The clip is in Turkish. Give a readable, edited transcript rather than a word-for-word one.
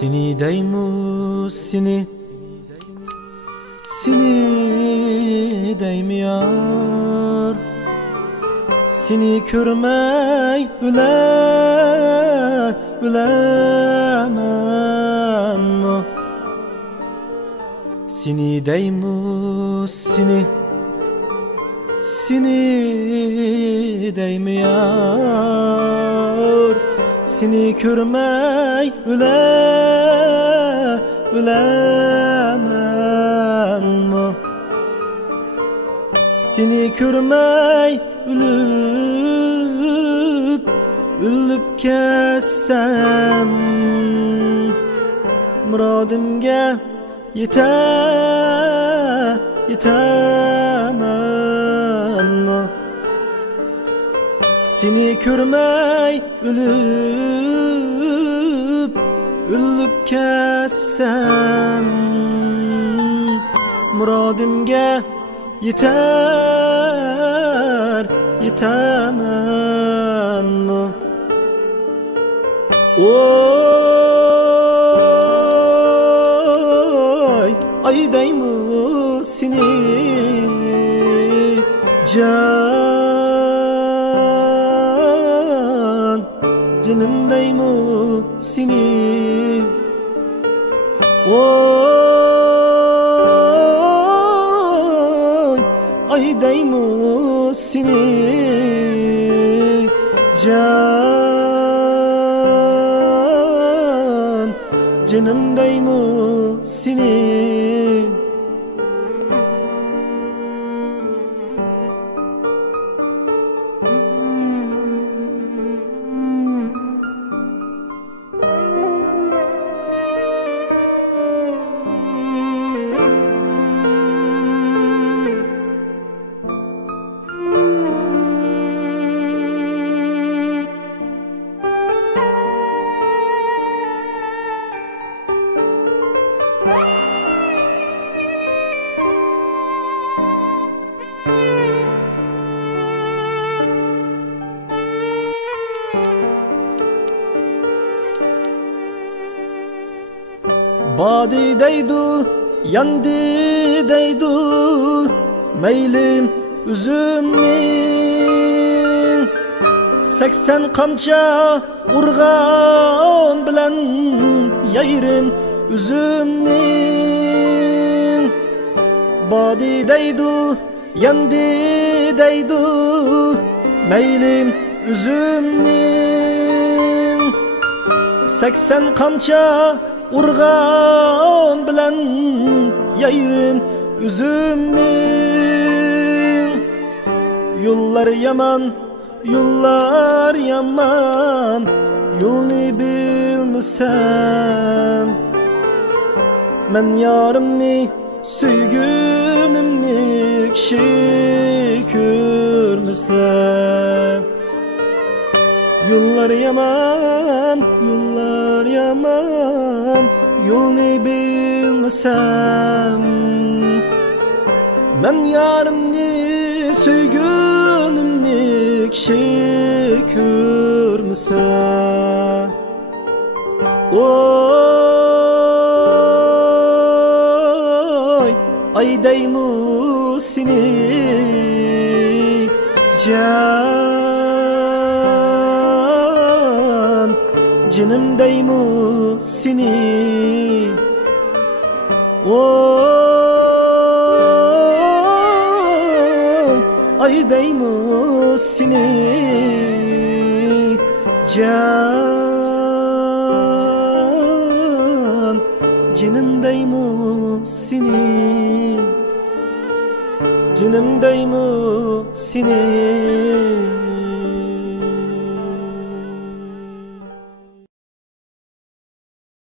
Seni deymu seni değmiyor. Seni görmey ülemen mu? Seni deymu seni değmiyor. Seni görmey ülemen mu? Seni görmey ölüp kessem muradımga yetemen mi? Seni görmey ölüp kessem muradımga yetemen mi? Oy ay deymu seni canım deymu seni. Oy ay deymu seni canım deymu seni. Badi deydu, yandı deydu meylim üzümnin 80 kamça urgan bilen yayrim üzümnin. Badi deydu, yandı deydu meylim üzümnin 80 kamça urgan bilen yayrim üzümnin. Yollar yaman, yollar yaman, yolunu bilmesem men yarımni süygünümni kişi görmesem. Yollar yaman, yollar yaman, yolunu bilmesem men yarımni süygünümni kişi görmesem. Oy ay deymu seni canım deymu seni. Oy ay deymu seni canım deymu seni, canım deymu seni.